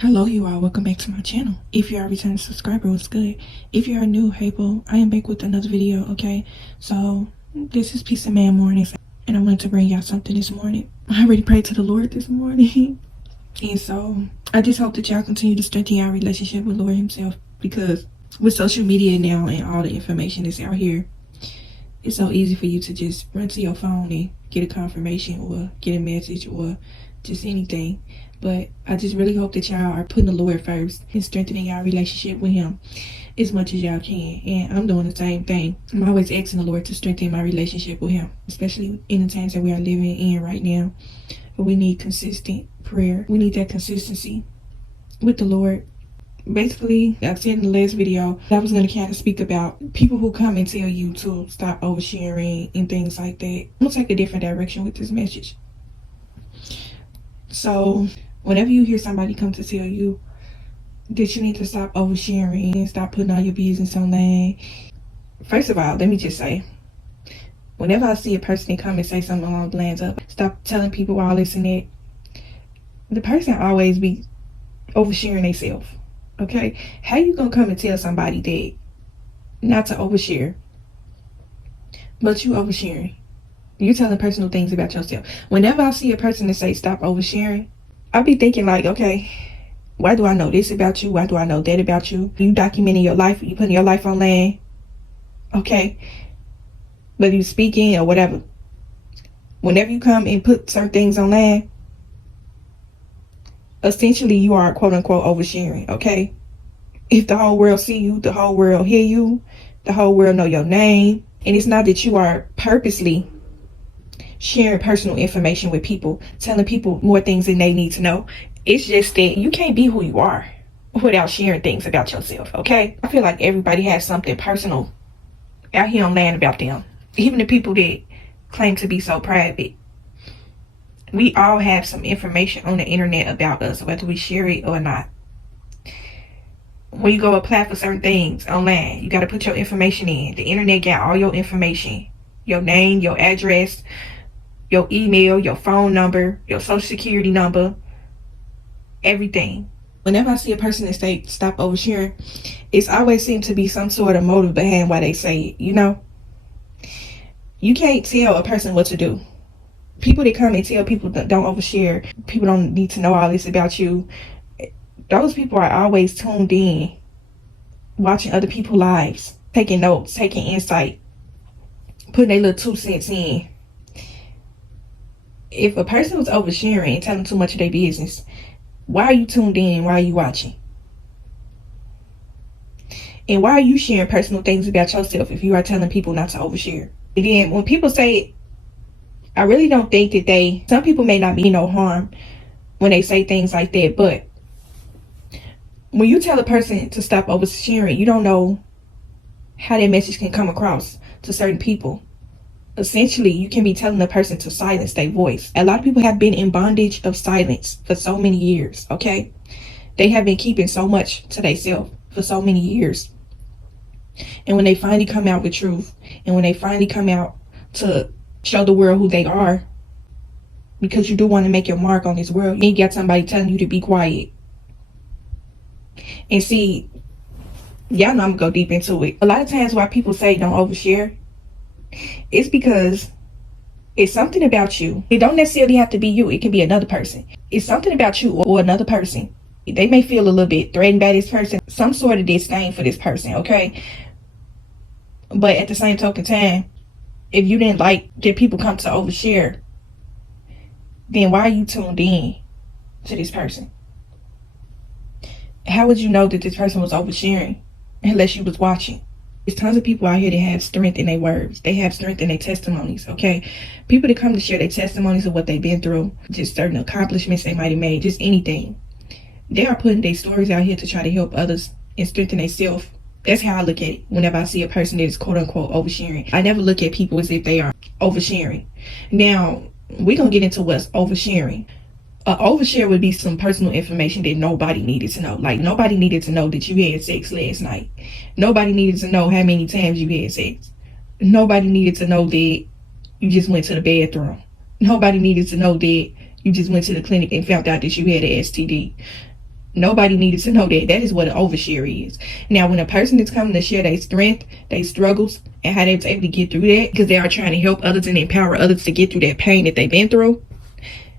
Hello you all, welcome back to my channel. If you are a returning subscriber, what's good? If you are new, hey boo, I am back with another video, okay? So, this is Peace of Man Mornings, and I wanted to bring y'all something this morning. I already prayed to the Lord this morning. And so, I just hope that y'all continue to strengthen your relationship with Lord himself, because with social media now and all the information that's out here, it's so easy for you to just run to your phone and get a confirmation or get a message or just anything. But I just really hope that y'all are putting the Lord first and strengthening y'all relationship with him as much as y'all can. And I'm doing the same thing. I'm always asking the Lord to strengthen my relationship with him, especially in the times that we are living in right now. But we need consistent prayer. We need that consistency with the Lord. Basically, I said in the last video, I was going to kind of speak about people who come and tell you to stop oversharing and things like that. I'm going to take a different direction with this message. So, whenever you hear somebody come to tell you that you need to stop oversharing and stop putting all your business online, first of all, let me just say, whenever I see a person come and say something along the lines of stop telling people all this and that, the person always be oversharing themselves. Okay? How you gonna come and tell somebody that not to overshare, but you oversharing? You're telling personal things about yourself. Whenever I see a person that say stop oversharing, I'll be thinking like, okay, why do I know this about you? Why do I know that about you? You documenting your life, you putting your life online, okay? Whether you speaking or whatever. Whenever you come and put certain things online, essentially you are quote unquote oversharing, okay? If the whole world see you, the whole world hear you, the whole world know your name, and it's not that you are purposely sharing personal information with people, telling people more things than they need to know. It's just that you can't be who you are without sharing things about yourself, okay? I feel like everybody has something personal out here online about them. Even the people that claim to be so private. We all have some information on the internet about us, whether we share it or not. When you go apply for certain things online, you got to put your information in. The internet got all your information. Your name, your address, your email, your phone number, your social security number, everything. Whenever I see a person that say stop oversharing, it's always seems to be some sort of motive behind why they say it, you know? You can't tell a person what to do. People that come and tell people that don't overshare, people don't need to know all this about you, those people are always tuned in, watching other people's lives, taking notes, taking insight, putting their little 2 cents in. If a person was oversharing and telling too much of their business, why are you tuned in? Why are you watching? And why are you sharing personal things about yourself if you are telling people not to overshare? And then when people say, I really don't think that some people may not mean no harm when they say things like that, but when you tell a person to stop oversharing, you don't know how that message can come across to certain people. Essentially, you can be telling the person to silence their voice. A lot of people have been in bondage of silence for so many years, okay? They have been keeping so much to themselves for so many years. And when they finally come out with truth, and when they finally come out to show the world who they are, because you do want to make your mark on this world, you ain't got somebody telling you to be quiet. And see, y'all know I'm gonna go deep into it. A lot of times why people say don't overshare, it's because it's something about you. It don't necessarily have to be you. It can be another person. It's something about you or another person. They may feel a little bit threatened by this person, some sort of disdain for this person, okay? But at the same token time, if you didn't like that people come to overshare, then why are you tuned in to this person? How would you know that this person was oversharing unless you was watching? There's tons of people out here that have strength in their words. They have strength in their testimonies, okay? People that come to share their testimonies of what they've been through, just certain accomplishments they might have made, just anything. They are putting their stories out here to try to help others and strengthen themselves. That's how I look at it whenever I see a person that is quote-unquote oversharing. I never look at people as if they are oversharing. Now, we're going to get into what's oversharing. Overshare would be some personal information that nobody needed to know. Like, nobody needed to know that you had sex last night. Nobody needed to know how many times you had sex. Nobody needed to know that you just went to the bathroom. Nobody needed to know that you just went to the clinic and found out that you had an STD. Nobody needed to know that. That is what an overshare is. Now, when a person is coming to share their strength, their struggles, and how they was able to get through that, because they are trying to help others and empower others to get through that pain that they've been through,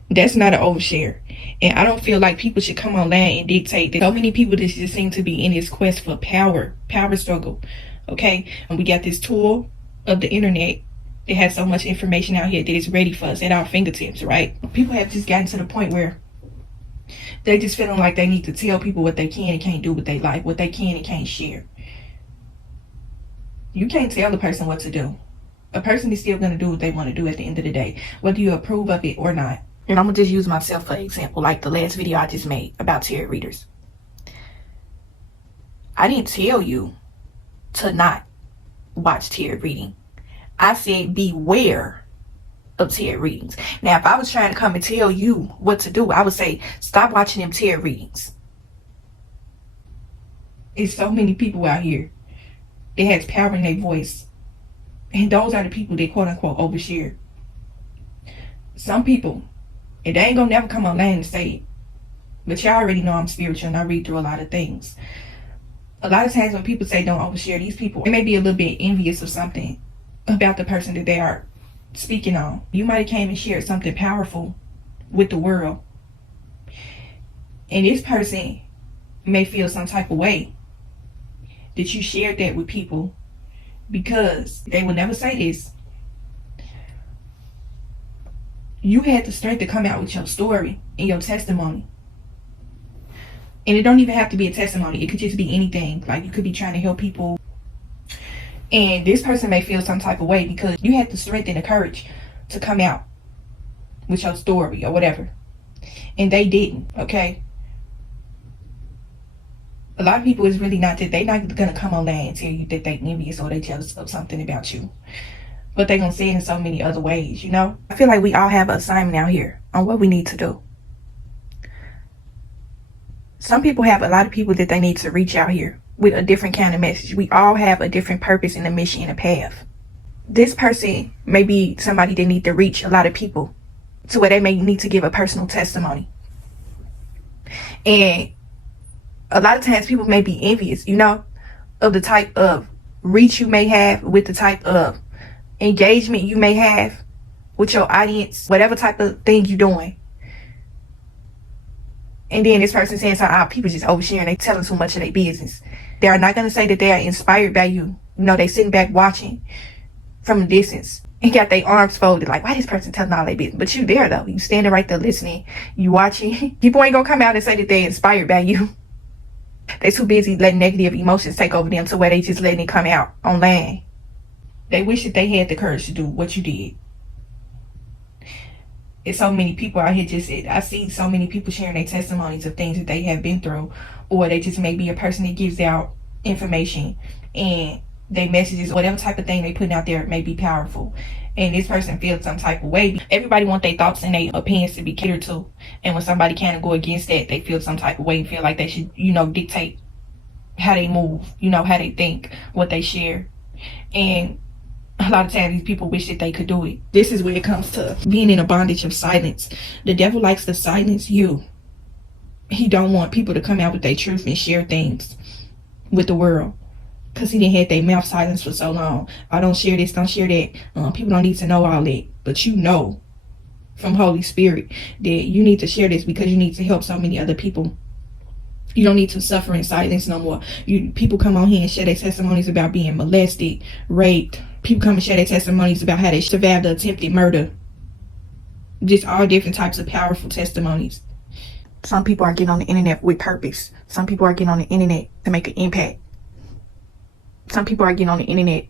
that's not an overshare. And I don't feel like people should come online and dictate that. So many people just seem to be in this quest for power struggle. Okay? And we got this tool of the internet that has so much information out here that is ready for us at our fingertips, right? People have just gotten to the point where they just feeling like they need to tell people what they can and can't do with their life, what they can and can't share. You can't tell a person what to do. A person is still going to do what they want to do at the end of the day, whether you approve of it or not. And I'm going to just use myself for example, like the last video I just made about tarot readers. I didn't tell you to not watch tarot reading. I said beware of tarot readings. Now, if I was trying to come and tell you what to do, I would say stop watching them tarot readings. It's so many people out here that has power in their voice, and those are the people that quote unquote overshare. Some people, and they ain't gonna never come online and say it, but y'all already know I'm spiritual and I read through a lot of things. A lot of times when people say don't overshare, these people, they may be a little bit envious of something about the person that they are speaking on. You might have came and shared something powerful with the world, and this person may feel some type of way that you shared that with people, because they will never say this. You had the strength to come out with your story and your testimony. And it don't even have to be a testimony. It could just be anything. Like, you could be trying to help people, and this person may feel some type of way because you had the strength and the courage to come out with your story or whatever, and they didn't. Okay, a lot of people is really not that. They're not gonna come online and tell you that they envious or they jealous of something about you, but they're gonna say it in so many other ways. You know, I feel like we all have an assignment out here on what we need to do. Some people have a lot of people that they need to reach out here with a different kind of message. We all have a different purpose and a mission and a path. This person may be somebody that need to reach a lot of people to where they may need to give a personal testimony. And a lot of times people may be envious, you know, of the type of reach you may have, with the type of engagement you may have with your audience, whatever type of thing you're doing. And then this person saying something, people just oversharing, they telling too much of their business. They are not going to say that they are inspired by you. You know, they sitting back watching from a distance and got their arms folded, like, why this person telling all their business? But you there though, you standing right there listening, you watching. People ain't gonna come out and say that they inspired by you. They too busy letting negative emotions take over them to where they just letting it come out online. They wish that they had the courage to do what you did. It's so many people out here I see so many people sharing their testimonies of things that they have been through, or they just may be a person that gives out information and their messages, whatever type of thing they putting out there may be powerful. And this person feels some type of way. Everybody want their thoughts and their opinions to be catered to. And when somebody kind of go against that, they feel some type of way and feel like they should, you know, dictate how they move, you know, how they think, what they share. And a lot of times these people wish that they could do it. This is where it comes to being in a bondage of silence. The devil likes to silence you. He don't want people to come out with their truth and share things with the world, because he didn't have their mouth silenced for so long. I don't share this, don't share that. People don't need to know all that. But you know from Holy Spirit that you need to share this because you need to help so many other people. You don't need to suffer in silence no more. People come on here and share their testimonies about being molested, raped. People come and share their testimonies about how they survived the attempted murder. Just all different types of powerful testimonies. Some people are getting on the internet with purpose. Some people are getting on the internet to make an impact. Some people are getting on the internet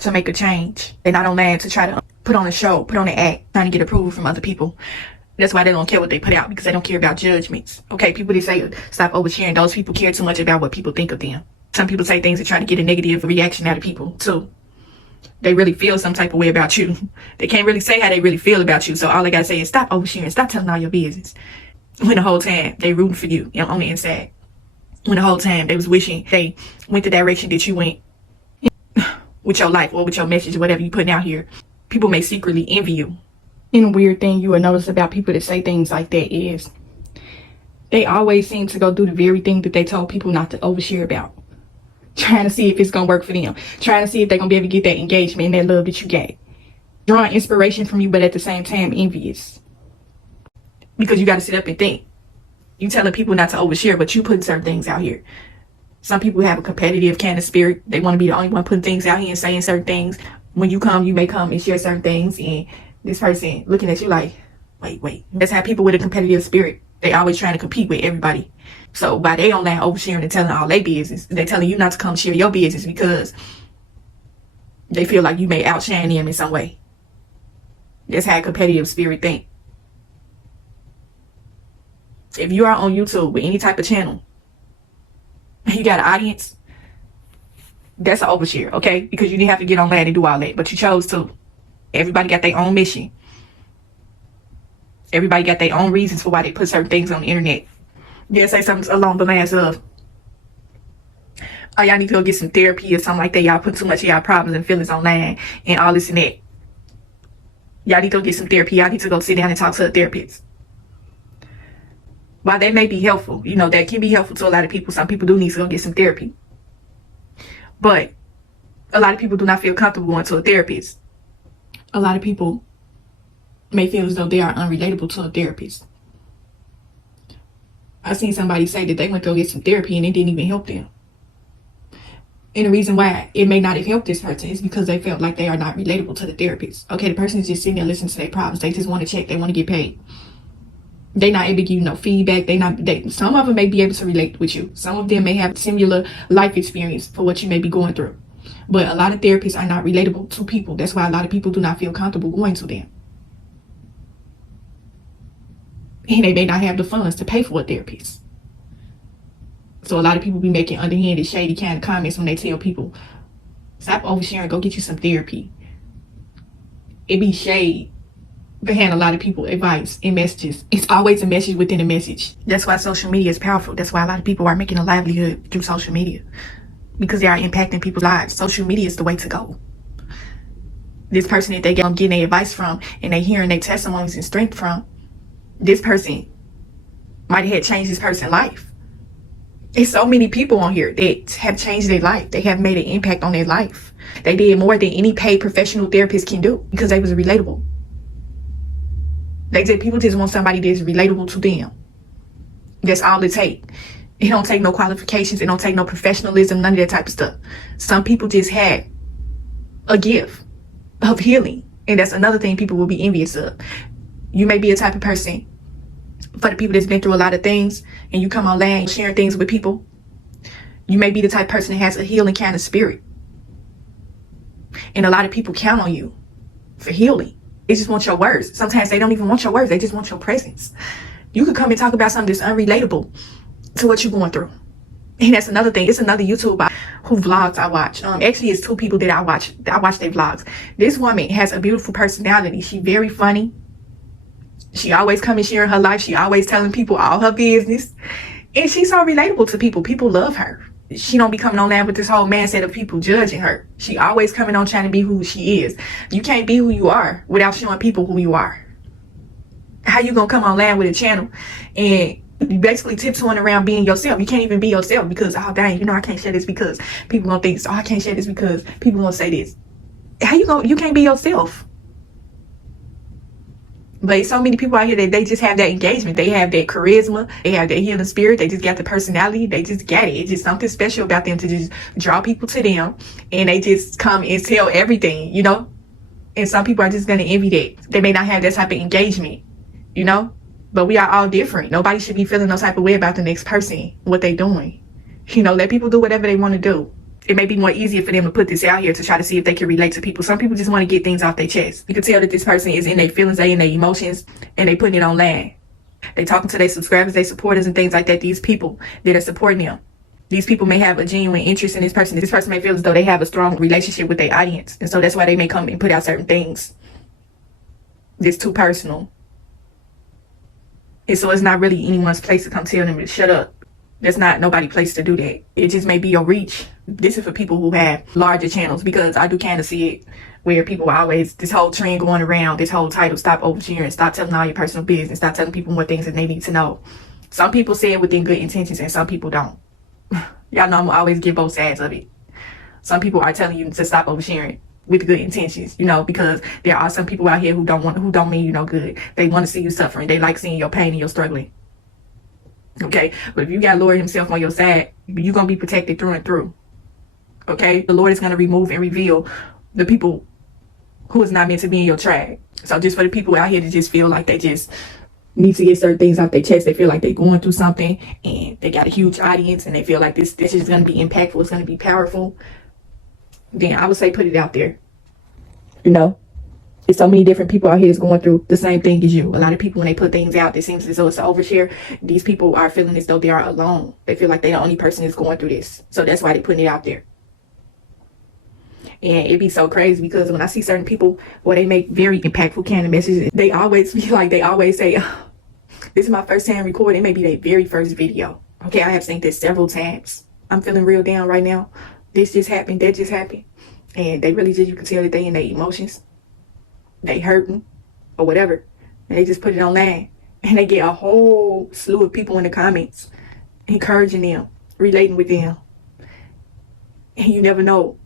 to make a change. They're not online to try to put on a show, put on an act, trying to get approval from other people. That's why they don't care what they put out, because they don't care about judgments. Okay, people that say stop oversharing, those people care too much about what people think of them. Some people say things to try to get a negative reaction out of people too. They really feel some type of way about you. They can't really say how they really feel about you. So all they gotta say is stop oversharing, stop telling all your business. When the whole time they rooting for you, on the inside. When the whole time they was wishing they went the direction that you went with your life or with your message or whatever you putting out here. People may secretly envy you. And a weird thing you will notice about people that say things like that is They always seem to go do the very thing that they told people not to overshare about. Trying to see if it's going to work for them. Trying to see if they're going to be able to get that engagement and that love that you gave. Drawing inspiration from you, but at the same time envious. Because you got to sit up and think. You telling people not to overshare, but you putting certain things out here. Some people have a competitive kind of spirit. They want to be the only one putting things out here and saying certain things. When you come, you may come and share certain things, and this person looking at you like, wait. That's how people with a competitive spirit, they always trying to compete with everybody. So by they online oversharing and telling all their business, they telling you not to come share your business because they feel like you may outshine them in some way. That's how a competitive spirit think. If you are on YouTube with any type of channel, and you got an audience, that's an overshare, okay? Because you didn't have to get online and do all that, but you chose to. Everybody got their own mission. Everybody got their own reasons for why they put certain things on the internet. They'll say something along the lines of, oh, y'all need to go get some therapy or something like that. Y'all put too much of y'all problems and feelings online and all this and that. Y'all need to go get some therapy. Y'all need to go sit down and talk to a therapist. While that may be helpful, you know, that can be helpful to a lot of people. Some people do need to go get some therapy. But a lot of people do not feel comfortable going to a therapist. A lot of people may feel as though they are unrelatable to a therapist. I've seen somebody say that they went to go get some therapy and it didn't even help them. And the reason why it may not have helped this person is because they felt like they are not relatable to the therapist. Okay, the person is just sitting there listening to their problems. They just want to check. They want to get paid. They're not able to give you no feedback. Some of them may be able to relate with you. Some of them may have similar life experience for what you may be going through. But a lot of therapists are not relatable to people. That's why a lot of people do not feel comfortable going to them. And they may not have the funds to pay for a therapist. So a lot of people be making underhanded, shady kind of comments when they tell people, stop oversharing, go get you some therapy. It be shade behind a lot of people advice and messages. It's always a message within a message. That's why social media is powerful. That's why a lot of people are making a livelihood through social media, because they are impacting people's lives. Social media is the way to go. This person that they getting their advice from and they hearing their testimonies and strength from, this person might have changed this person's life. There's so many people on here that have changed their life. They have made an impact on their life. They did more than any paid professional therapist can do because they was relatable. People just want somebody that's relatable to them. That's all it takes. It don't take no qualifications. It don't take no professionalism, none of that type of stuff. Some people just had a gift of healing. And that's another thing people will be envious of. You may be a type of person, for the people that's been through a lot of things, and you come online sharing things with people, you may be the type of person that has a healing kind of spirit. And a lot of people count on you for healing. They just want your words. Sometimes they don't even want your words. They just want your presence. You could come and talk about something that's unrelatable to what you're going through. And that's another thing. It's another YouTuber who vlogs I watch. Actually, it's two people that I watch their vlogs. This woman has a beautiful personality. She's very funny. She always come and sharing her life. She always telling people all her business. And she's so relatable to people. People love her. She don't be coming on there with this whole mindset of people judging her. She always coming on trying to be who she is. You can't be who you are without showing people who you are. How you gonna come on land with a channel and you basically tiptoeing around being yourself? You can't even be yourself because, oh dang, you know, I can't share this because people gonna think, oh, I can't share this because people gonna say this. How you can't be yourself? But so many people out here that they just have that engagement. They have that charisma. They have that healing spirit. They just got the personality. They just got it. It's just something special about them to just draw people to them. And they just come and tell everything, you know? And some people are just going to envy that. They may not have that type of engagement, you know? But we are all different. Nobody should be feeling no type of way about the next person, what they doing. You know, let people do whatever they want to do. It may be more easier for them to put this out here to try to see if they can relate to people. Some people just want to get things off their chest. You can tell that this person is in their feelings, they in their emotions, and they putting it online. They talking to their subscribers, their supporters, and things like that. These people that are supporting them. These people may have a genuine interest in this person. This person may feel as though they have a strong relationship with their audience. And so that's why they may come and put out certain things that's too personal. And so it's not really anyone's place to come tell them to shut up. There's not nobody's place to do that. It just may be your reach. This is for people who have larger channels, because I do kind of see it where people are always, this whole trend going around, this whole title, stop oversharing, stop telling all your personal business, stop telling people more things that they need to know. Some people say it within good intentions and some people don't. Y'all know I'm always give both sides of it. Some people are telling you to stop oversharing with good intentions, you know, because there are some people out here who don't mean you no good. They want to see you suffering. They like seeing your pain and your struggling. Okay, but if you got Lord himself on your side, you're going to be protected through and through. Okay, the Lord is going to remove and reveal the people who is not meant to be in your tribe. So just for the people out here to just feel like they just need to get certain things off their chest, they feel like they're going through something and they got a huge audience and they feel like this is going to be impactful, it's going to be powerful, then I would say put it out there. You know, there's so many different people out here that's going through the same thing as you. A lot of people, when they put things out, it seems as though it's an overshare. These people are feeling as though they are alone. They feel like they're the only person that's going through this. So that's why they're putting it out there. And it'd be so crazy because when I see certain people where they make very impactful kind of messages, they always feel like they always say, oh, this is my first time recording. It may be their very first video. Okay, I have seen this several times. I'm feeling real down right now. This just happened, that just happened. And they really just, you can tell that they in their emotions. They hurting or whatever. And they just put it online. And they get a whole slew of people in the comments encouraging them, relating with them. And you never know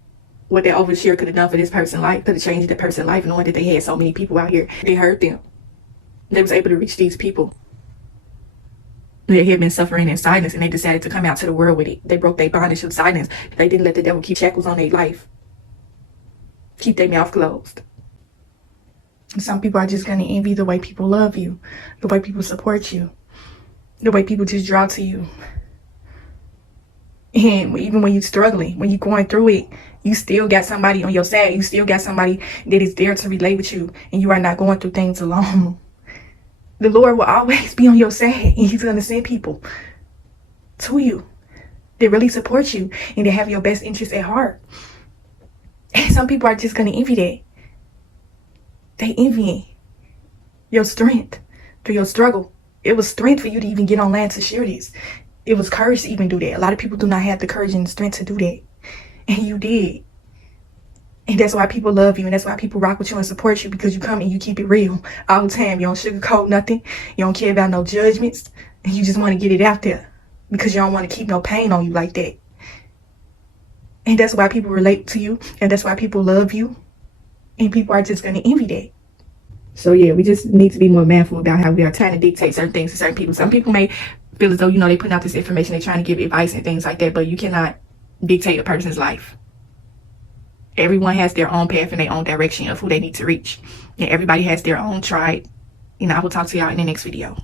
what that overshare could have done for this person's life, could have changed that person's life, knowing that they had so many people out here. They hurt them. They was able to reach these people. They had been suffering in silence and they decided to come out to the world with it. They broke their bondage of silence. They didn't let the devil keep shackles on their life. Keep their mouth closed. Some people are just going to envy the way people love you, the way people support you, the way people just draw to you. And even when you're struggling, when you're going through it, you still got somebody on your side. You still got somebody that is there to relate with you, and you are not going through things alone. The Lord will always be on your side, and he's going to send people to you that really support you and that have your best interest at heart. And some people are just going to envy that. They envy your strength through your struggle. It was strength for you to even get online to share this. It was courage to even do that. A lot of people do not have the courage and the strength to do that. And you did. And that's why people love you. And that's why people rock with you and support you, because you come and you keep it real all the time. You don't sugarcoat nothing. You don't care about no judgments. And you just want to get it out there because you don't want to keep no pain on you like that. And that's why people relate to you. And that's why people love you. And people are just going to envy that. So yeah, we just need to be more mindful about how we are trying to dictate certain things to certain people. Some people may feel as though, you know, they putting out this information, they're trying to give advice and things like that, but you cannot dictate a person's life. Everyone has their own path and their own direction of who they need to reach. And everybody has their own tribe. And I will talk to y'all in the next video.